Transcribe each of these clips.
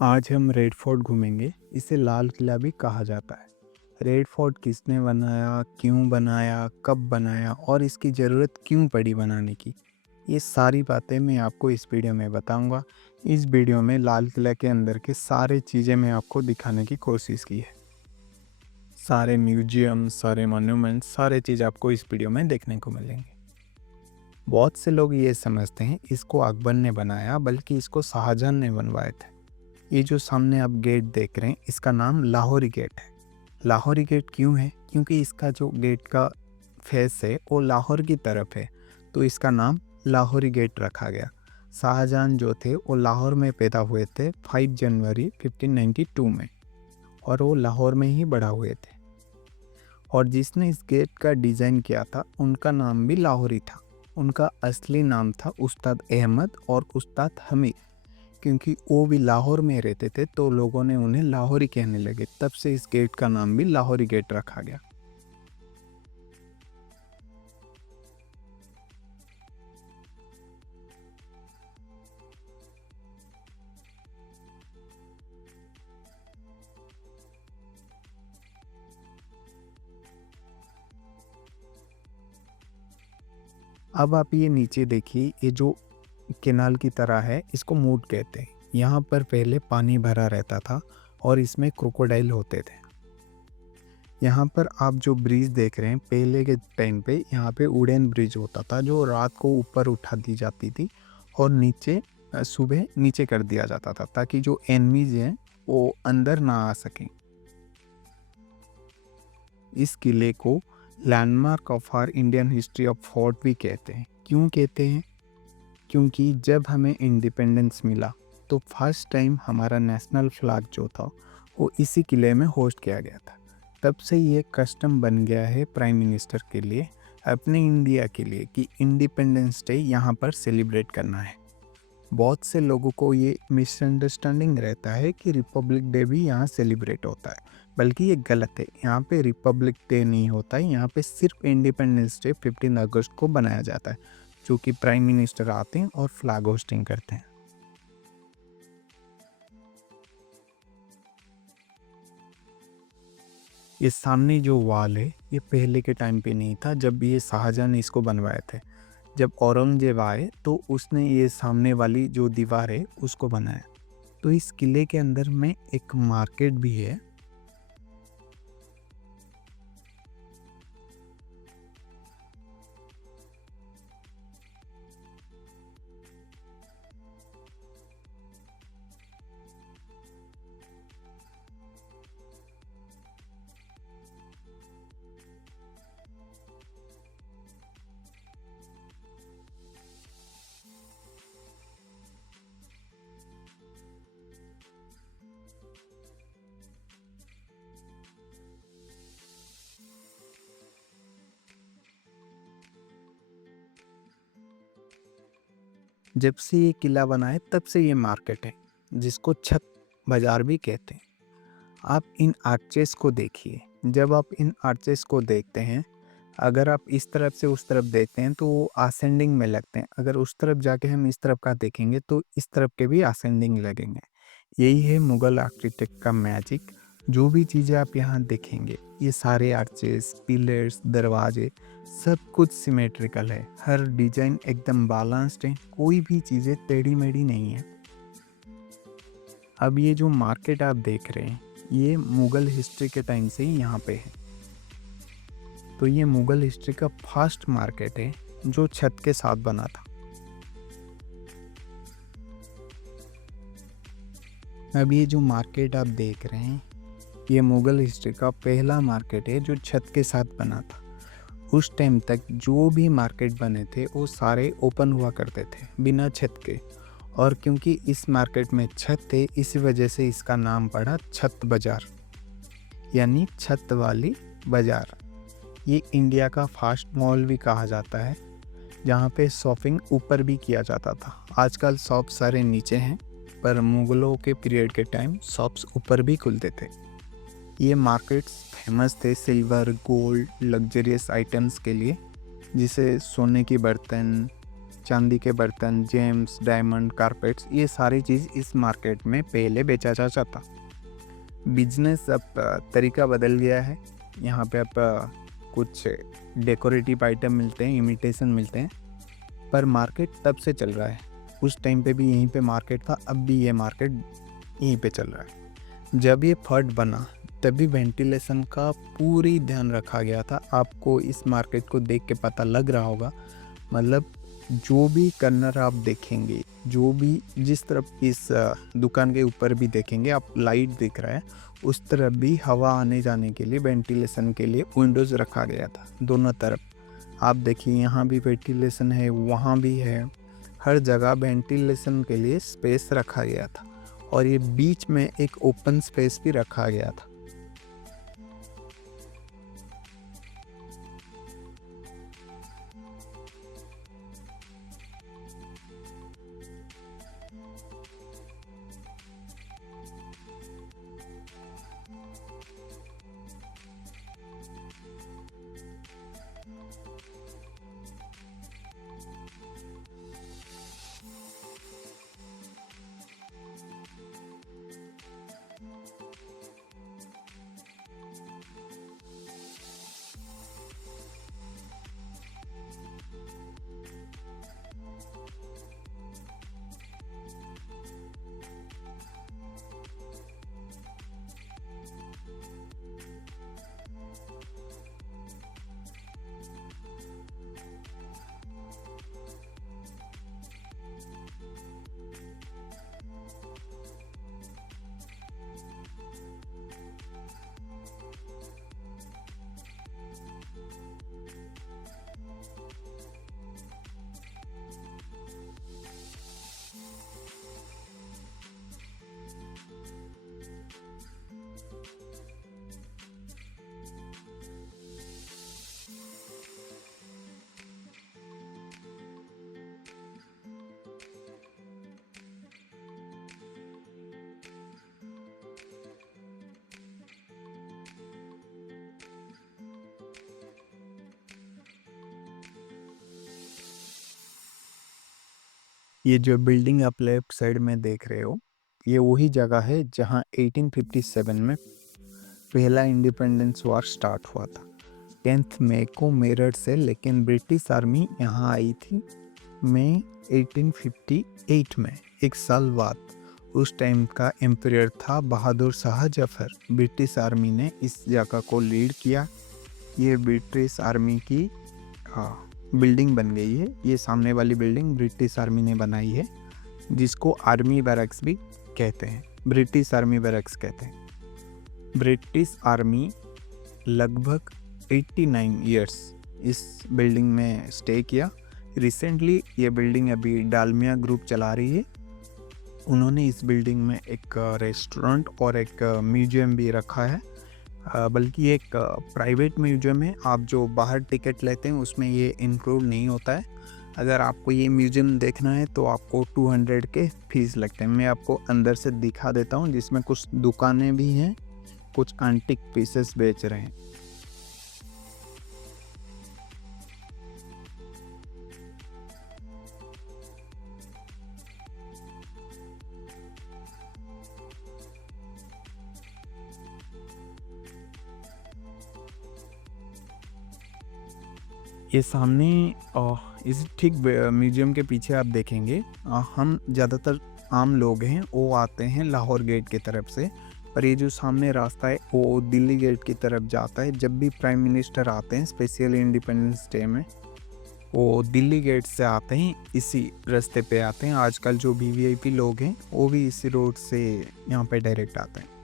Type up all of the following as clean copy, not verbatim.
आज हम red fort घूमेंगे। इसे लाल किला भी कहा जाता है। रेड फोर्ट किसने बनाया, क्यों बनाया, कब बनाया और इसकी ज़रूरत क्यों पड़ी बनाने की, ये सारी बातें मैं आपको इस वीडियो में बताऊंगा। इस वीडियो में लाल किला के अंदर के सारे चीज़ें मैं आपको दिखाने की कोशिश की है। सारे म्यूजियम, सारे मॉन्यूमेंट, सारे चीज़ आपको इस वीडियो में देखने को मिलेंगे। बहुत से लोग ये समझते हैं इसको अकबर ने बनाया, बल्कि इसको शाहजहां ने बनवाए थे। ये जो सामने आप गेट देख रहे हैं, इसका नाम लाहौरी गेट है। लाहौरी गेट क्यों है? क्योंकि इसका जो गेट का फेस है वो लाहौर की तरफ है, तो इसका नाम लाहौरी गेट रखा गया। शाहजहां जो थे वो लाहौर में पैदा हुए थे 5 जनवरी 1592 में, और वो लाहौर में ही बड़ा हुए थे। और जिसने इस गेट का डिज़ाइन किया था उनका नाम भी लाहौरी था। उनका असली नाम था उस्ताद अहमद और उस्ताद हमीद। क्योंकि वो भी लाहौर में रहते थे तो लोगों ने उन्हें लाहौरी कहने लगे, तब से इस गेट का नाम भी लाहौरी गेट रखा गया। अब आप ये नीचे देखिए, ये जो केनाल की तरह है इसको मूट कहते हैं। यहाँ पर पहले पानी भरा रहता था और इसमें क्रोकोडाइल होते थे। यहाँ पर आप जो ब्रिज देख रहे हैं, पहले के टाइम पे यहाँ पे वुडन ब्रिज होता था जो रात को ऊपर उठा दी जाती थी और नीचे सुबह नीचे कर दिया जाता था, ताकि जो एनिमीज हैं वो अंदर ना आ सकें। इस किले को landmark of our Indian history of fort भी कहते हैं। क्यों कहते हैं? क्योंकि जब हमें इंडिपेंडेंस मिला तो फर्स्ट टाइम हमारा नेशनल फ्लैग जो था वो इसी किले में होस्ट किया गया था। तब से ये कस्टम बन गया है प्राइम मिनिस्टर के लिए, अपने इंडिया के लिए, कि इंडिपेंडेंस डे यहाँ पर सेलिब्रेट करना है। बहुत से लोगों को ये मिसअंडरस्टैंडिंग रहता है कि रिपब्लिक डे भी यहाँ सेलिब्रेट होता है, बल्कि ये गलत है। यहाँ पे रिपब्लिक डे नहीं होता है, यहाँ पे सिर्फ इंडिपेंडेंस डे 15 अगस्त को बनाया जाता है, जो कि प्राइम मिनिस्टर आते हैं और फ्लैग होस्टिंग करते हैं। ये सामने जो वॉल है ये पहले के टाइम पे नहीं था, जब ये शाहजहां ने इसको बनवाए थे। जब औरंगजेब आए तो उसने ये सामने वाली जो दीवार है उसको बनाया। तो इस किले के अंदर में एक मार्केट भी है। जब से ये किला बना है तब से ये मार्केट है, जिसको छत बाजार भी कहते हैं। आप इन आर्चेस को देखिए। जब आप इन आर्चेस को देखते हैं, अगर आप इस तरफ से उस तरफ देखते हैं तो वो असेंडिंग में लगते हैं। अगर उस तरफ जाके हम इस तरफ का देखेंगे तो इस तरफ के भी असेंडिंग लगेंगे। यही है मुगल आर्किटेक्ट का मैजिक। जो भी चीज़ें आप यहाँ देखेंगे, ये सारे आर्चेस, पिलर्स, दरवाजे, सब कुछ सिमेट्रिकल है। हर डिजाइन एकदम बैलेंस्ड है, कोई भी चीज़ें टेढ़ी मेढ़ी नहीं है। अब ये जो मार्केट आप देख रहे हैं, ये मुगल हिस्ट्री के टाइम से ही यहाँ पे है। तो ये मुगल हिस्ट्री का फर्स्ट मार्केट है जो छत के साथ बना था। अब ये जो मार्केट आप देख रहे हैं, ये मुगल हिस्ट्री का पहला मार्केट है जो छत के साथ बना था। उस टाइम तक जो भी मार्केट बने थे वो सारे ओपन हुआ करते थे, बिना छत के। और क्योंकि इस मार्केट में छत थे, इस वजह से इसका नाम पड़ा छत बाजार, यानी छत वाली बाजार। ये इंडिया का फास्ट मॉल भी कहा जाता है, जहाँ पे शॉपिंग ऊपर भी किया जाता था। आजकल शॉप सारे नीचे हैं, पर मुगलों के पीरियड के टाइम शॉप्स ऊपर भी खुलते थे। ये मार्केट्स फेमस थे सिल्वर, गोल्ड, लग्जरियस आइटम्स के लिए, जिसे सोने की बर्तन, चांदी के बर्तन, जेम्स, डायमंड, कारपेट्स, ये सारी चीज़ इस मार्केट में पहले बेचा जाता था। बिजनेस अब तरीका बदल गया है। यहाँ पे अब कुछ डेकोरेटिव आइटम मिलते हैं, इमिटेशन मिलते हैं, पर मार्केट तब से चल रहा है। उस टाइम पे भी यहीं पे मार्केट था, अब भी ये मार्केट यहीं पे चल रहा है। जब ये फट बना तभी वेंटिलेशन का पूरी ध्यान रखा गया था। आपको इस मार्केट को देख के पता लग रहा होगा, मतलब जो भी कर्नर आप देखेंगे, जो भी जिस तरफ इस दुकान के ऊपर भी देखेंगे आप लाइट दिख रहा है, उस तरफ भी हवा आने जाने के लिए, वेंटिलेशन के लिए विंडोज़ रखा गया था दोनों तरफ। आप देखिए यहाँ भी वेंटिलेशन है, वहाँ भी है, हर जगह वेंटिलेशन के लिए स्पेस रखा गया था और ये बीच में एक ओपन स्पेस भी रखा गया था। ये जो बिल्डिंग आप लेफ्ट साइड में देख रहे हो, ये वही जगह है जहाँ 1857 में पहला इंडिपेंडेंस वॉर स्टार्ट हुआ था। 10 मई को मेरठ से, लेकिन ब्रिटिश आर्मी यहाँ आई थी मई 1858 में, एक साल बाद। उस टाइम का एम्परर था बहादुर शाह जफर। ब्रिटिश आर्मी ने इस जगह को लीड किया। ये ब्रिटिश आर्मी की बिल्डिंग बन गई है। ये सामने वाली बिल्डिंग ब्रिटिश आर्मी ने बनाई है, जिसको आर्मी बैरक्स भी कहते हैं, ब्रिटिश आर्मी बैरक्स कहते हैं। ब्रिटिश आर्मी लगभग 89 इयर्स इस बिल्डिंग में स्टे किया। रिसेंटली ये बिल्डिंग अभी डालमिया ग्रुप चला रही है। उन्होंने इस बिल्डिंग में एक रेस्टोरेंट और एक म्यूजियम भी रखा है, बल्कि एक प्राइवेट म्यूजियम है। आप जो बाहर टिकट लेते हैं उसमें ये इंक्लूड नहीं होता है। अगर आपको ये म्यूजियम देखना है तो आपको 200 के फीस लगते हैं। मैं आपको अंदर से दिखा देता हूँ, जिसमें कुछ दुकानें भी हैं, कुछ एंटीक पीसेस बेच रहे हैं। ये सामने इस ठीक म्यूजियम के पीछे आप देखेंगे, हम ज़्यादातर आम लोग हैं वो आते हैं लाहौर गेट की तरफ से, पर ये जो सामने रास्ता है वो दिल्ली गेट की तरफ जाता है। जब भी प्राइम मिनिस्टर आते हैं, स्पेशली इंडिपेंडेंस डे में, वो दिल्ली गेट से आते हैं, इसी रास्ते पे आते हैं। आजकल जो वीवीआईपी लोग हैं वो भी इसी रोड से यहाँ पे डायरेक्ट आते हैं।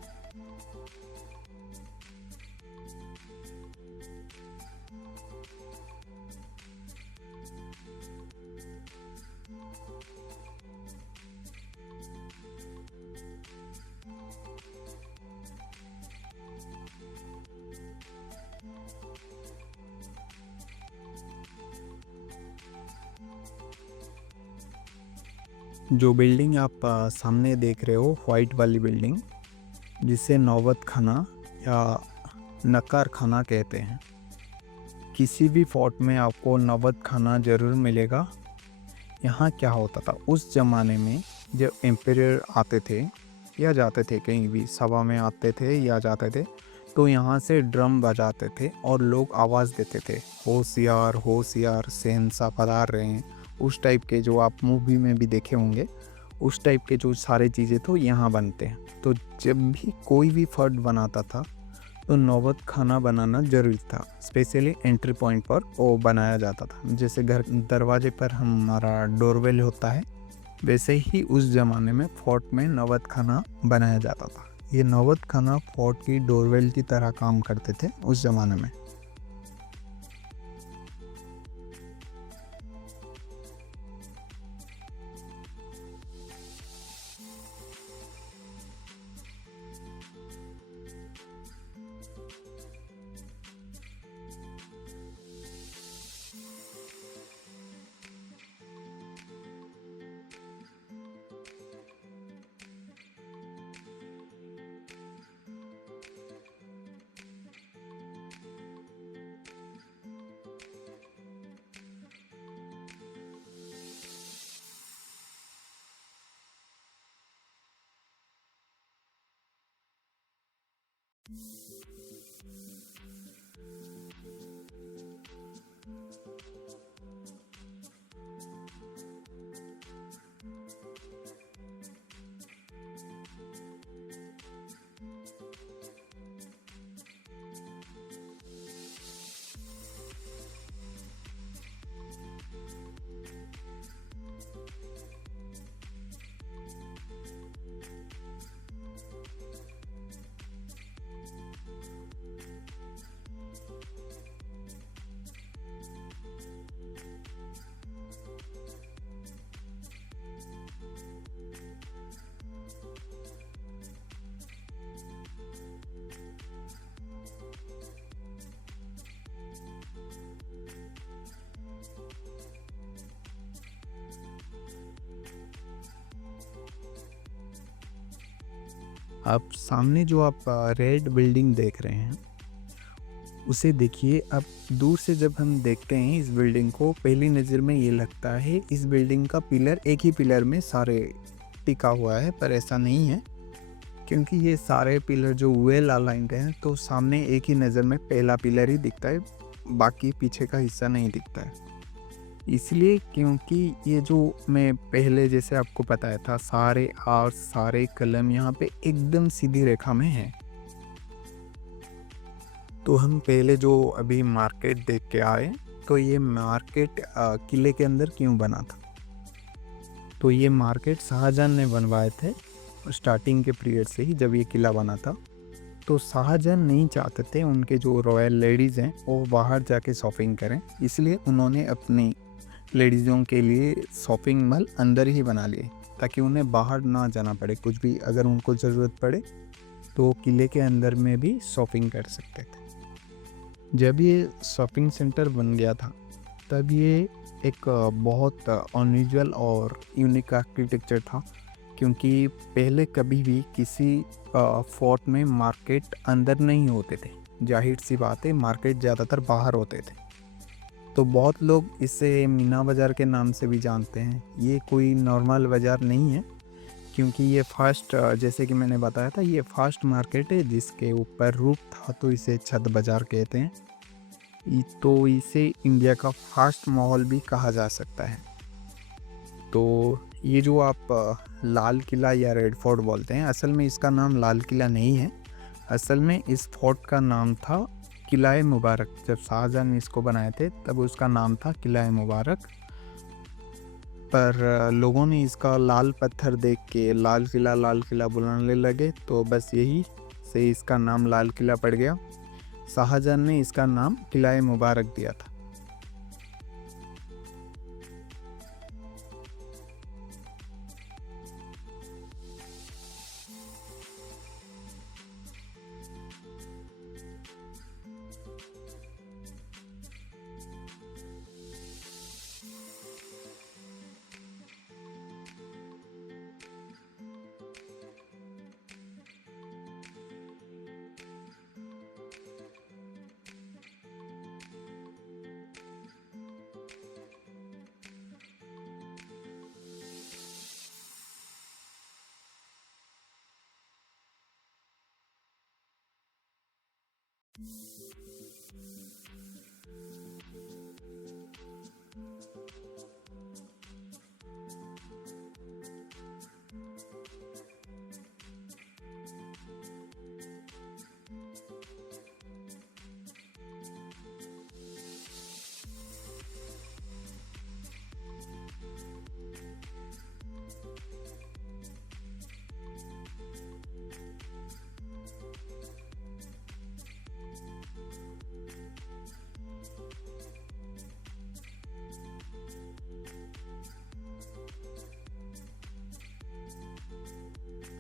जो बिल्डिंग आप सामने देख रहे हो, वाइट वाली बिल्डिंग, जिसे नौबत खाना या नकार खाना कहते हैं। किसी भी फोर्ट में आपको नौबत खाना ज़रूर मिलेगा। यहाँ क्या होता था उस ज़माने में, जब एम्परर आते थे या जाते थे, कहीं भी सभा में आते थे या जाते थे, तो यहाँ से ड्रम बजाते थे और लोग आवाज़ देते थे, होशियार होशियार शहंशाह पधार रहे हैं। उस टाइप के जो आप मूवी में भी देखे होंगे, उस टाइप के जो सारे चीज़ें तो यहाँ बनते हैं। तो जब भी कोई भी फर्द बनाता था तो नौबत खाना बनाना ज़रूरी था। स्पेशली एंट्री पॉइंट पर वो बनाया जाता था। जैसे घर दरवाजे पर हमारा डोरवेल होता है, वैसे ही उस ज़माने में फोर्ट में नौबत खाना बनाया जाता था। ये नौबत खाना फोर्ट की डोरवेल की तरह काम करते थे उस ज़माने में। अब सामने जो आप रेड बिल्डिंग देख रहे हैं, उसे देखिए। अब दूर से जब हम देखते हैं इस बिल्डिंग को, पहली नज़र में ये लगता है इस बिल्डिंग का पिलर एक ही पिलर में सारे टिका हुआ है, पर ऐसा नहीं है। क्योंकि ये सारे पिलर जो वेल अलाइंड हैं, तो सामने एक ही नज़र में पहला पिलर ही दिखता है, बाकी पीछे का हिस्सा नहीं दिखता है। इसलिए क्योंकि ये जो मैं पहले जैसे आपको बताया था, सारे और सारे कलम यहाँ पे एकदम सीधी रेखा में है। तो हम पहले जो अभी मार्केट देख के आए, तो ये मार्केट किले के अंदर क्यों बना था? तो ये मार्केट शाहजहां ने बनवाए थे स्टार्टिंग के पीरियड से ही, जब ये किला बना था। तो शाहजहां नहीं चाहते थे उनके जो रॉयल लेडीज़ हैं वो बाहर जाके शॉपिंग करें, इसलिए उन्होंने अपनी लेडीज़ों के लिए शॉपिंग मॉल अंदर ही बना लिए, ताकि उन्हें बाहर ना जाना पड़े। कुछ भी अगर उनको ज़रूरत पड़े तो किले के अंदर में भी शॉपिंग कर सकते थे। जब ये शॉपिंग सेंटर बन गया था, तब ये एक बहुत अनयूजुअल और यूनिक आर्किटेक्चर था। क्योंकि पहले कभी भी किसी फोर्ट में मार्केट अंदर नहीं होते थे। जाहिर सी बात है, मार्केट ज़्यादातर बाहर होते थे। तो बहुत लोग इसे मीना बाज़ार के नाम से भी जानते हैं। ये कोई नॉर्मल बाज़ार नहीं है, क्योंकि ये फर्स्ट, जैसे कि मैंने बताया था, ये फर्स्ट मार्केट है जिसके ऊपर रूफ था, तो इसे छत बाज़ार कहते हैं। तो इसे इंडिया का फर्स्ट मॉल भी कहा जा सकता है। तो ये जो आप लाल किला या रेड फोर्ट बोलते हैं, असल में इसका नाम लाल किला नहीं है। असल में इस फोर्ट का नाम था किला मुबारक। जब शाहजहां ने इसको बनाए थे तब उसका नाम था किला मुबारक। पर लोगों ने इसका लाल पत्थर देख के लाल किला बुलाने लगे, तो बस यही से इसका नाम लाल किला पड़ गया। शाहजहां ने इसका नाम किला मुबारक दिया था।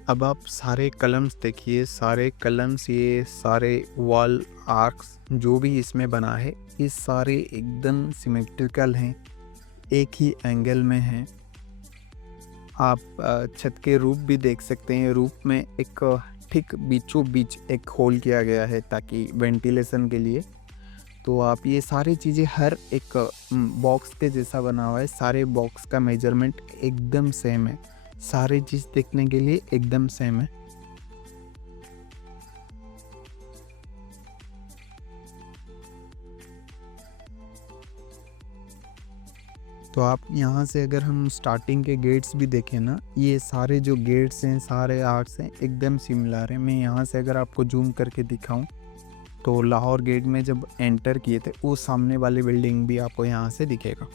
अब आप सारे कलम्स देखिए, सारे कलम्स, ये सारे वॉल आर्क्स जो भी इसमें बना है, ये सारे एकदम सिमेट्रिकल हैं, एक ही एंगल में हैं। आप छत के रूफ भी देख सकते हैं, रूफ में एक ठीक बीचों बीच एक होल किया गया है ताकि वेंटिलेशन के लिए। तो आप ये सारी चीज़ें हर एक बॉक्स के जैसा बना हुआ है, सारे बॉक्स का मेजरमेंट एकदम सेम है, सारी चीज़ देखने के लिए एकदम सेम है। तो आप यहाँ से अगर हम स्टार्टिंग के गेट्स भी देखें ना, ये सारे जो गेट्स हैं, सारे आर्ट्स हैं, एकदम सिमिलर हैं। मैं यहाँ से अगर आपको जूम करके दिखाऊं तो लाहौर गेट में जब एंटर किए थे, वो सामने वाली बिल्डिंग भी आपको यहाँ से दिखेगा।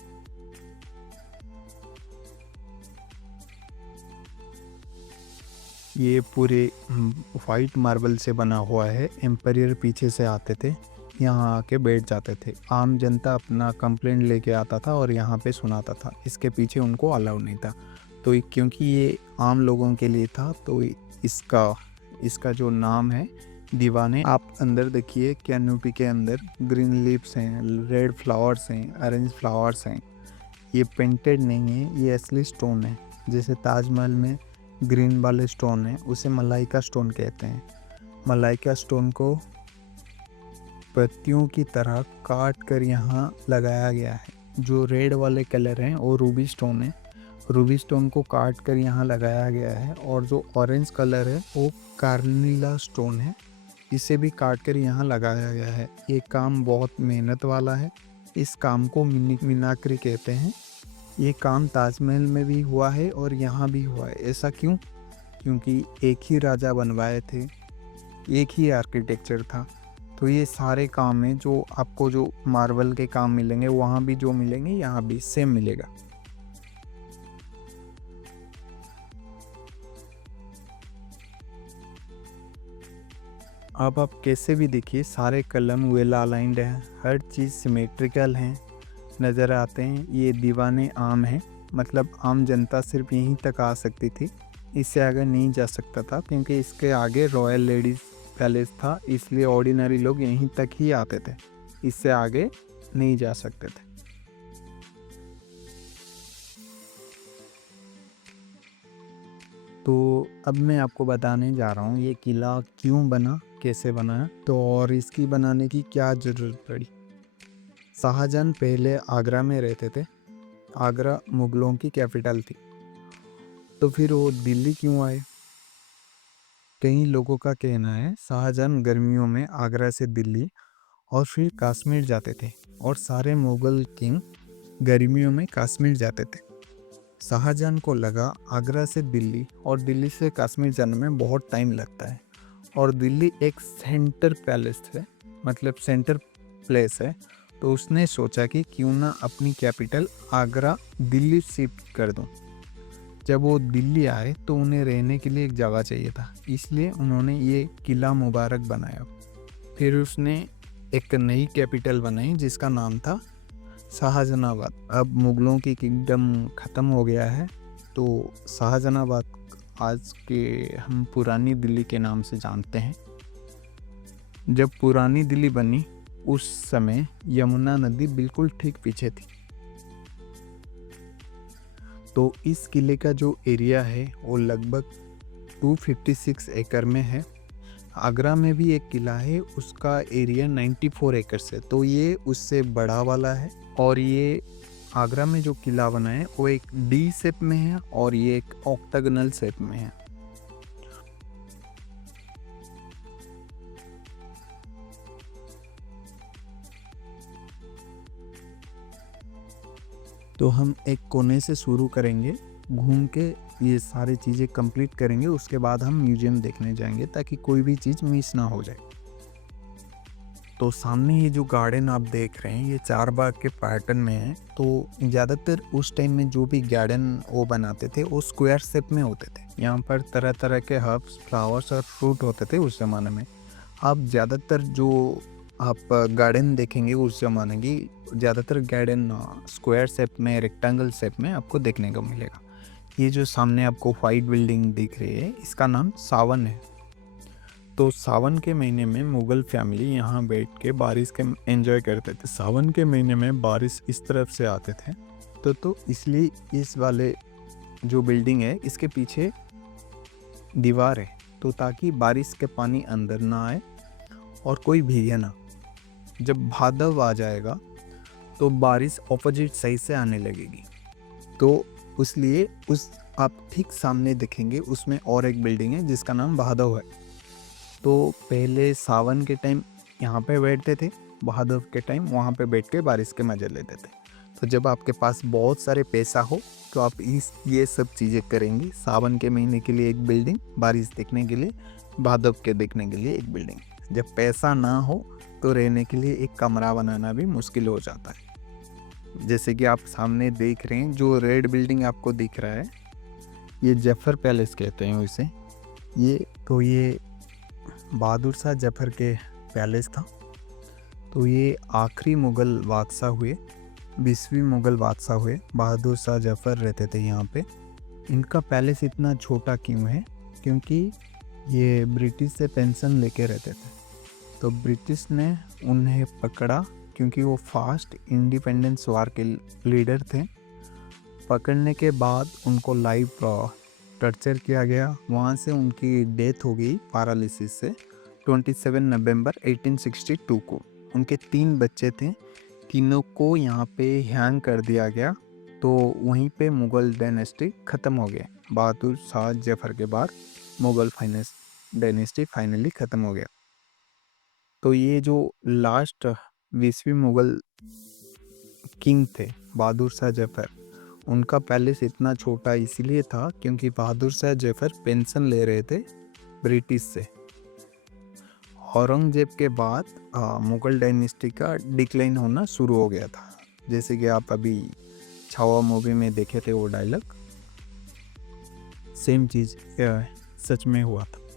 ये पूरे वाइट मार्बल से बना हुआ है। एम्पायर पीछे से आते थे, यहाँ आके बैठ जाते थे। आम जनता अपना कंप्लेंट लेके आता था और यहाँ पे सुनाता था, इसके पीछे उनको अलाउ नहीं था। तो क्योंकि ये आम लोगों के लिए था, तो इसका इसका जो नाम है दीवाने। आप अंदर देखिए, कैनोपी के अंदर ग्रीन लीव्स हैं, रेड फ्लावर्स हैं, ऑरेंज फ्लावर्स हैं। ये पेंटेड नहीं है, ये असली स्टोन है। जैसे ताजमहल में ग्रीन वाले स्टोन है, उसे मलाइका स्टोन कहते हैं। मलाइका स्टोन को पत्तियों की तरह काट कर यहाँ लगाया गया है। जो रेड वाले कलर हैं वो रूबी स्टोन है, रूबी स्टोन को काट कर यहाँ लगाया गया है। और जो ऑरेंज कलर है वो कार्निला स्टोन है, इसे भी काट कर यहाँ लगाया गया है। ये काम बहुत मेहनत वाला है, इस काम को मीनाकरी कहते हैं। ये काम ताजमहल में भी हुआ है और यहाँ भी हुआ है। ऐसा क्यों? क्योंकि एक ही राजा बनवाए थे, एक ही आर्किटेक्चर था। तो ये सारे काम हैं जो आपको जो मार्बल के काम मिलेंगे, वहाँ भी जो मिलेंगे यहाँ भी सेम मिलेगा। अब आप कैसे भी देखिए, सारे कलम वेल अलाइंड हैं, हर चीज़ सिमेट्रिकल हैं, नज़र आते हैं। ये दीवाने आम हैं, मतलब आम जनता सिर्फ यहीं तक आ सकती थी, इससे आगे नहीं जा सकता था, क्योंकि इसके आगे रॉयल लेडीज़ पैलेस था, इसलिए ऑर्डिनरी लोग यहीं तक ही आते थे, इससे आगे नहीं जा सकते थे। तो अब मैं आपको बताने जा रहा हूँ ये किला क्यों बना, कैसे बना है, तो और इसकी बनाने की क्या ज़रूरत पड़ी। शाहजहां पहले आगरा में रहते थे, आगरा मुगलों की कैपिटल थी। तो फिर वो दिल्ली क्यों आए? कई लोगों का कहना है शाहजहां गर्मियों में आगरा से दिल्ली और फिर कश्मीर जाते थे, और सारे मुगल किंग गर्मियों में कश्मीर जाते थे। शाहजहां को लगा आगरा से दिल्ली और दिल्ली से कश्मीर जाने में बहुत टाइम लगता है, और दिल्ली एक सेंटर पैलेस है, मतलब सेंटर प्लेस है। तो उसने सोचा कि क्यों ना अपनी कैपिटल आगरा दिल्ली शिफ्ट कर दूं। जब वो दिल्ली आए तो उन्हें रहने के लिए एक जगह चाहिए था, इसलिए उन्होंने ये किला मुबारक बनाया। फिर उसने एक नई कैपिटल बनाई जिसका नाम था शाहजहानाबाद। अब मुगलों की किंगडम ख़त्म हो गया है, तो शाहजहानाबाद आज के हम पुरानी दिल्ली के नाम से जानते हैं। जब पुरानी दिल्ली बनी, उस समय यमुना नदी बिल्कुल ठीक पीछे थी। तो इस किले का जो एरिया है वो लगभग 256 एकड़ में है। आगरा में भी एक किला है, उसका एरिया 94 एकड़ है, तो ये उससे बड़ा वाला है। और ये आगरा में जो किला बना है वो एक डी शेप में है और ये एक ऑक्टागोनल शेप में है। तो हम एक कोने से शुरू करेंगे, घूम के ये सारी चीज़ें कंप्लीट करेंगे, उसके बाद हम म्यूज़ियम देखने जाएँगे ताकि कोई भी चीज़ मिस ना हो जाए। तो सामने ये जो गार्डन आप देख रहे हैं, ये चारबाग के पैटर्न में है। तो ज़्यादातर उस टाइम में जो भी गार्डन वो बनाते थे, वो स्क्वायर शेप में होते थे। यहाँ पर तरह-तरह के हर्ब्स, फ्लावर्स और फ्रूट होते थे उस ज़माने में। आप ज़्यादातर जो आप गार्डन देखेंगे उस ज़माने की, ज़्यादातर गार्डन स्क्वायर शेप में, रेक्टेंगल शेप में आपको देखने को मिलेगा। ये जो सामने आपको व्हाइट बिल्डिंग दिख रही है, इसका नाम सावन है। तो सावन के महीने में मुगल फैमिली यहाँ बैठ के बारिश के एंजॉय करते थे। सावन के महीने में बारिश इस तरफ से आते थे, तो इसलिए इस वाले जो बिल्डिंग है, इसके पीछे दीवार है, तो ताकि बारिश के पानी अंदर ना आए और कोई भीगे ना। जब भादव आ जाएगा तो बारिश ऑपोजिट साइड से आने लगेगी, तो इसलिए उस आप ठीक सामने देखेंगे, उसमें और एक बिल्डिंग है जिसका नाम भादव है। तो पहले सावन के टाइम यहाँ पे बैठते थे, भादव के टाइम वहाँ पे बैठ के बारिश के मज़े लेते थे। तो जब आपके पास बहुत सारे पैसा हो तो आप ये सब चीज़ें करेंगे। सावन के महीने के लिए एक बिल्डिंग, बारिश देखने के लिए, भादव के देखने के लिए एक बिल्डिंग। जब पैसा ना हो तो रहने के लिए एक कमरा बनाना भी मुश्किल हो जाता है। जैसे कि आप सामने देख रहे हैं, जो रेड बिल्डिंग आपको दिख रहा है, ये जफर पैलेस कहते हैं इसे। ये बहादुर शाह जफर के पैलेस था। तो ये आखिरी मुग़ल बादशाह हुए, 20वीं मुग़ल बादशाह हुए, बहादुर शाह जफर रहते थे यहाँ पे। इनका पैलेस इतना छोटा क्यों है? क्योंकि ये ब्रिटिश से पेंशन लेके रहते थे। तो ब्रिटिश ने उन्हें पकड़ा क्योंकि वो फास्ट इंडिपेंडेंस वार के लीडर थे। पकड़ने के बाद उनको लाइव टॉर्चर किया गया। वहाँ से उनकी डेथ हो गई पैरालिसिस से 27 नवंबर 1862 को। उनके 3 बच्चे थे, तीनों को यहाँ पे हैंग कर दिया गया। तो वहीं पे मुग़ल डायनेस्टी ख़त्म हो गया। बहादुर शाह जफर के बाद मुग़ल डायनेस्टी फाइनली ख़त्म हो गया। तो ये जो लास्ट 20वीं मुग़ल किंग थे, बहादुर शाह जफर, उनका पैलेस इतना छोटा इसीलिए था क्योंकि बहादुर शाह जफर पेंशन ले रहे थे ब्रिटिश से। औरंगजेब के बाद मुग़ल डायनेस्टी का डिक्लाइन होना शुरू हो गया था। जैसे कि आप अभी छावा मूवी में देखे थे वो डायलॉग, सेम चीज़ सच में हुआ था।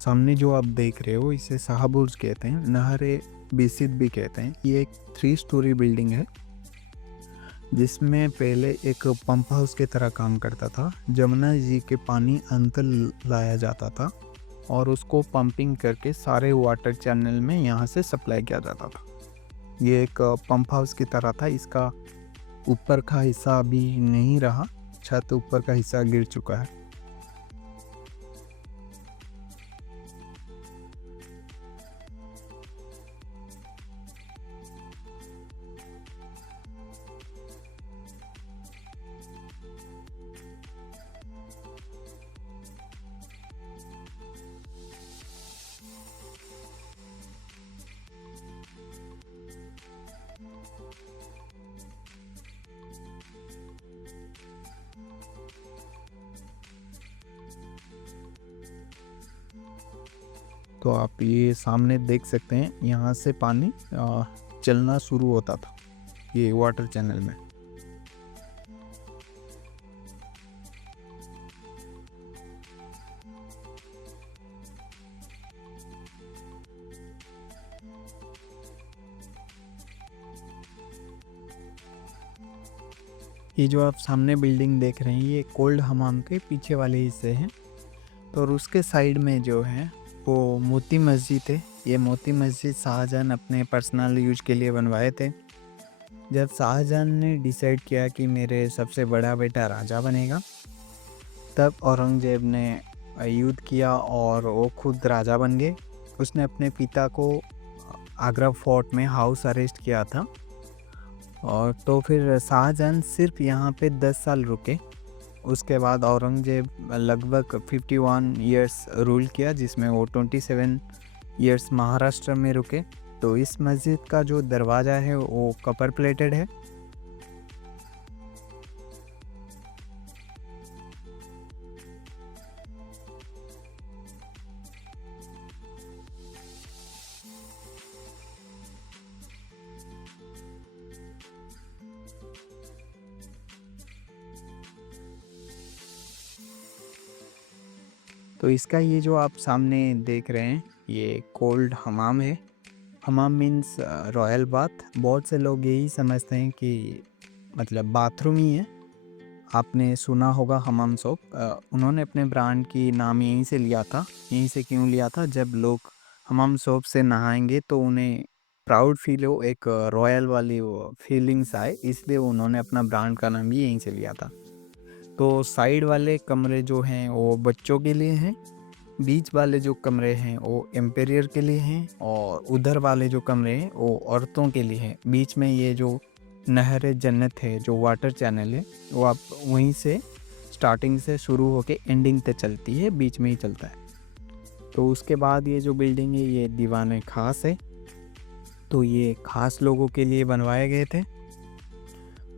सामने जो आप देख रहे हो इसे शाहबुर्ज कहते हैं, नहरे बिसित भी कहते हैं। ये एक 3 स्टोरी बिल्डिंग है जिसमें पहले एक पंप हाउस की तरह काम करता था। जमुना जी के पानी अंदर लाया जाता था और उसको पंपिंग करके सारे वाटर चैनल में यहाँ से सप्लाई किया जाता था। ये एक पंप हाउस की तरह था। इसका ऊपर का हिस्सा अभी नहीं रहा, छत ऊपर का हिस्सा गिर चुका है। तो आप ये सामने देख सकते हैं, यहाँ से पानी चलना शुरू होता था ये वाटर चैनल में। ये जो आप सामने बिल्डिंग देख रहे हैं, ये कोल्ड हमाम के पीछे वाले हिस्से हैं। तो और उसके साइड में जो है वो मोती मस्जिद है। ये मोती मस्जिद शाहजहां अपने पर्सनल यूज के लिए बनवाए थे। जब शाहजहां ने डिसाइड किया कि मेरे सबसे बड़ा बेटा राजा बनेगा, तब औरंगज़ेब ने युद्ध किया और वो खुद राजा बन गए। उसने अपने पिता को आगरा फोर्ट में हाउस अरेस्ट किया था, और तो फिर शाहजहां सिर्फ यहाँ पे 10 साल रुके। उसके बाद औरंगज़ेब लगभग 51 इयर्स रूल किया, जिसमें वो 27 इयर्स महाराष्ट्र में रुके। तो इस मस्जिद का जो दरवाज़ा है वो कपर प्लेटेड है। तो इसका ये जो आप सामने देख रहे हैं, ये कोल्ड हमाम है। हमाम मीन्स रॉयल बाथ। बहुत से लोग यही समझते हैं कि मतलब बाथरूम ही है। आपने सुना होगा हमाम सोप। उन्होंने अपने ब्रांड की नाम यहीं से लिया था। यहीं से क्यों लिया था? जब लोग हमाम सोप से नहाएंगे तो उन्हें प्राउड फील हो, एक रॉयल वाली वो फीलिंग्स आए, इसलिए उन्होंने अपना ब्रांड का नाम भी यहीं से लिया था। तो साइड वाले कमरे जो हैं वो बच्चों के लिए हैं, बीच वाले जो कमरे हैं वो एम्पेरियर के लिए हैं, और उधर वाले जो कमरे हैं वो औरतों के लिए हैं। बीच में ये जो नहर जन्नत है, जो वाटर चैनल है, वो आप वहीं से स्टार्टिंग से शुरू होके एंडिंग तक चलती है, बीच में ही चलता है। तो उसके बाद ये जो बिल्डिंग है ये दीवाने खास है। तो ये खास लोगों के लिए बनवाए गए थे।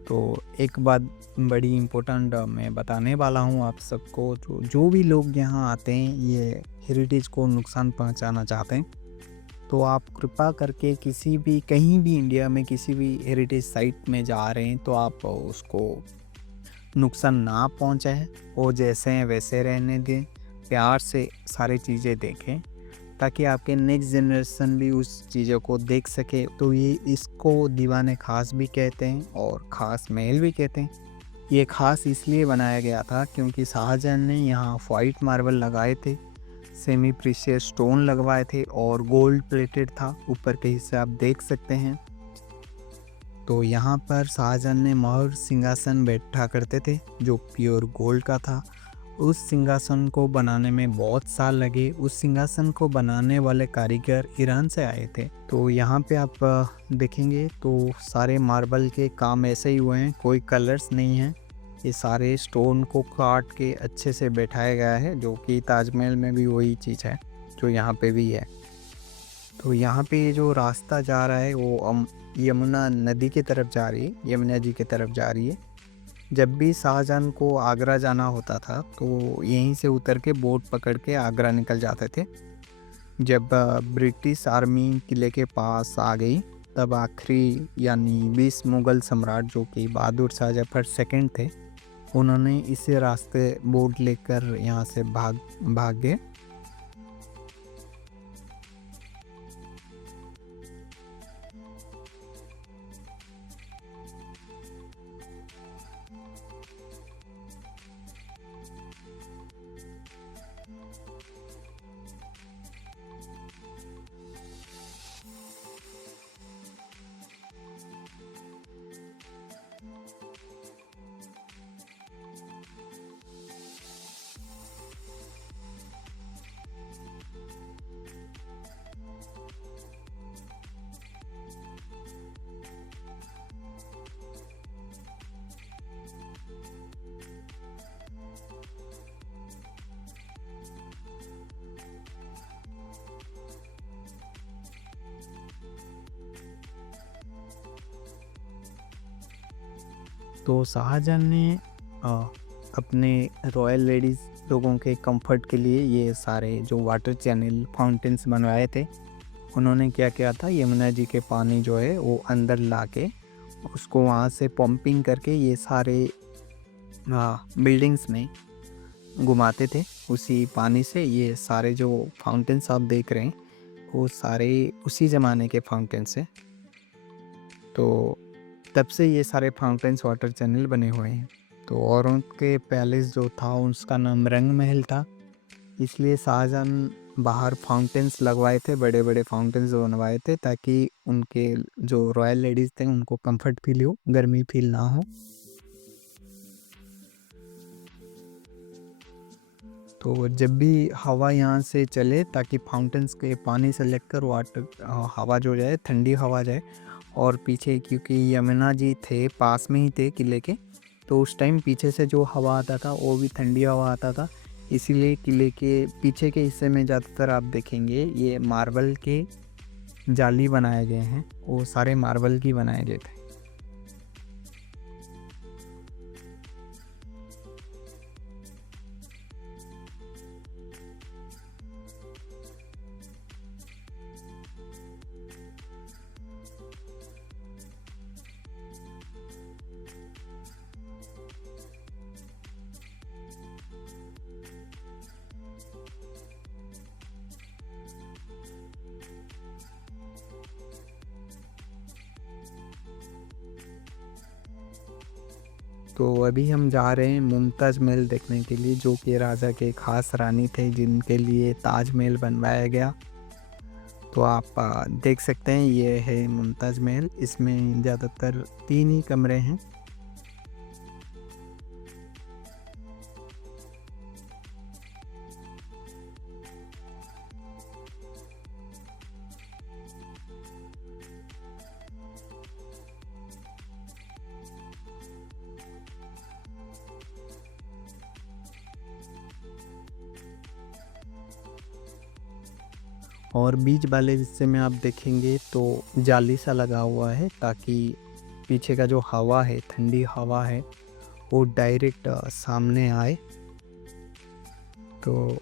तो एक बात बड़ी इम्पोर्टेंट मैं बताने वाला हूँ आप सबको। जो भी लोग यहाँ आते हैं, ये हेरिटेज को नुकसान पहुँचाना चाहते हैं, तो आप कृपा करके किसी भी कहीं भी इंडिया में किसी भी हेरिटेज साइट में जा रहे हैं तो आप उसको नुकसान ना पहुँचाएं, वो जैसे हैं वैसे रहने दें। प्यार से सारी चीज़ें देखें ताकि आपके नेक्स्ट जनरेशन भी उस चीज़ों को देख सके। तो ये इसको दीवाने खास भी कहते हैं और ख़ास महल भी कहते हैं। ये ख़ास इसलिए बनाया गया था क्योंकि शाहजहां ने यहाँ वाइट मार्बल लगाए थे, सेमी प्रीशियस स्टोन लगवाए थे, और गोल्ड प्लेटेड था। ऊपर के हिस्से आप देख सकते हैं। तो यहाँ पर शाहजहां ने मोहर सिंहासन बैठा करते थे जो प्योर गोल्ड का था। उस सिंहासन को बनाने में बहुत साल लगे। उस सिंहासन को बनाने वाले कारीगर ईरान से आए थे। तो यहाँ पे आप देखेंगे तो सारे मार्बल के काम ऐसे ही हुए हैं, कोई कलर्स नहीं है। ये सारे स्टोन को काट के अच्छे से बैठाया गया है, जो कि ताजमहल में भी वही चीज़ है जो यहाँ पे भी है। तो यहाँ पे ये जो रास्ता जा रहा है वो यमुना नदी की तरफ जा रही है, यमुना जी की तरफ जा रही है। जब भी शाहजहां को आगरा जाना होता था तो यहीं से उतर के बोट पकड़ के आगरा निकल जाते थे। जब ब्रिटिश आर्मी किले के पास आ गई, तब आखिरी यानी 20 मुग़ल सम्राट जो कि बहादुर शाह जफर सेकंड थे, उन्होंने इसी रास्ते बोट लेकर यहाँ से भाग गए। तो शाहजहां ने अ, अपने रॉयल लेडीज़ लोगों के कंफर्ट के लिए ये सारे जो वाटर चैनल फाउंटेन्स बनवाए थे। उन्होंने क्या किया था, यमुना जी के पानी जो है वो अंदर ला के उसको वहाँ से पंपिंग करके ये सारे बिल्डिंग्स में घुमाते थे। उसी पानी से ये सारे जो फाउंटेन्स आप देख रहे हैं वो सारे उसी ज़माने के फाउंटेन्स हैं। तो तब से ये सारे फाउंटेन्स वाटर चैनल बने हुए हैं। तो औरों के पैलेस जो था उसका नाम रंग महल था। इसलिए शाहजहां बाहर फाउंटेन्स लगवाए थे, बड़े-बड़े फाउंटेन्स बनवाए थे ताकि उनके जो रॉयल लेडीज़ थे उनको कंफर्ट फ़ील हो, गर्मी फ़ील ना हो। तो जब भी हवा यहाँ से चले ताकि फाउंटेन्स के पानी से लेकर हवा जो जाए ठंडी हवा जाए। और पीछे क्योंकि यमुना जी थे पास में ही थे किले के, तो उस टाइम पीछे से जो हवा आता था वो भी ठंडी हवा आता था। इसीलिए किले के पीछे के हिस्से में ज़्यादातर आप देखेंगे ये मार्बल के जाली बनाए गए हैं, वो सारे मार्बल की बनाए गए थे। तो अभी हम जा रहे हैं मुमताज़ महल देखने के लिए, जो कि राजा के ख़ास रानी थे जिनके लिए ताजमहल बनवाया गया। तो आप देख सकते हैं ये है मुमताज़ महल, इसमें ज़्यादातर 3 ही कमरे हैं। और बीच वाले हिस्से में आप देखेंगे तो जाली सा लगा हुआ है ताकि पीछे का जो हवा है, ठंडी हवा है, वो डायरेक्ट सामने आए। तो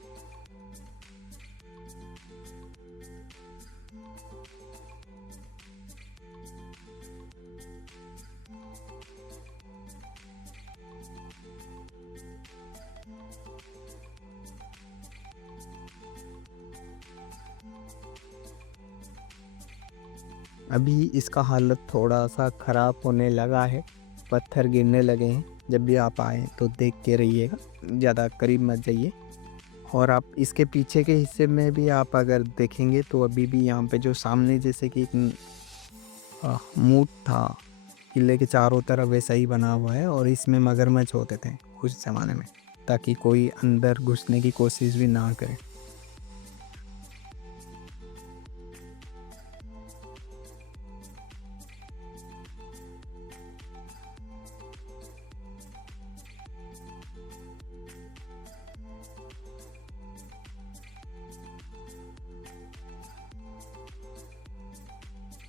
अभी इसका हालत थोड़ा-सा ख़राब होने लगा है, पत्थर गिरने लगे हैं। जब भी आप आएँ तो देख के रहिएगा, ज़्यादा करीब मत जाइए। और आप इसके पीछे के हिस्से में भी आप अगर देखेंगे तो अभी भी यहाँ पे जो सामने जैसे कि एक मूठ था किले के चारों तरफ, वैसा ही बना हुआ है और इसमें मगरमच्छ होते थे उस ज़माने में, ताकि कोई अंदर घुसने की कोशिश भी ना करे।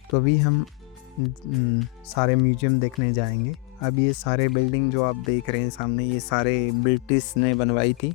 तो अभी हम सारे म्यूज़ियम देखने जाएँगे। अब ये सारे बिल्डिंग जो आप देख रहे हैं सामने, ये सारे ब्रिटिश ने बनवाई थी।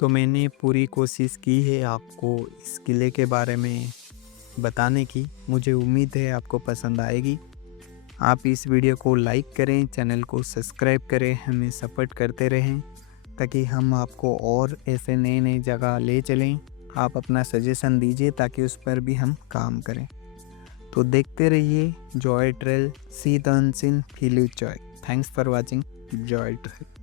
तो मैंने पूरी कोशिश की है आपको इस किले के बारे में बताने की। मुझे उम्मीद है आपको पसंद आएगी। आप इस वीडियो को लाइक करें, चैनल को सब्सक्राइब करें, हमें सपोर्ट करते रहें ताकि हम आपको और ऐसे नए नए जगह ले चलें। आप अपना सजेशन दीजिए ताकि उस पर भी हम काम करें। तो देखते रहिए Joy trail, see the unseen, feel with Joy. Thanks for watching Joy trail.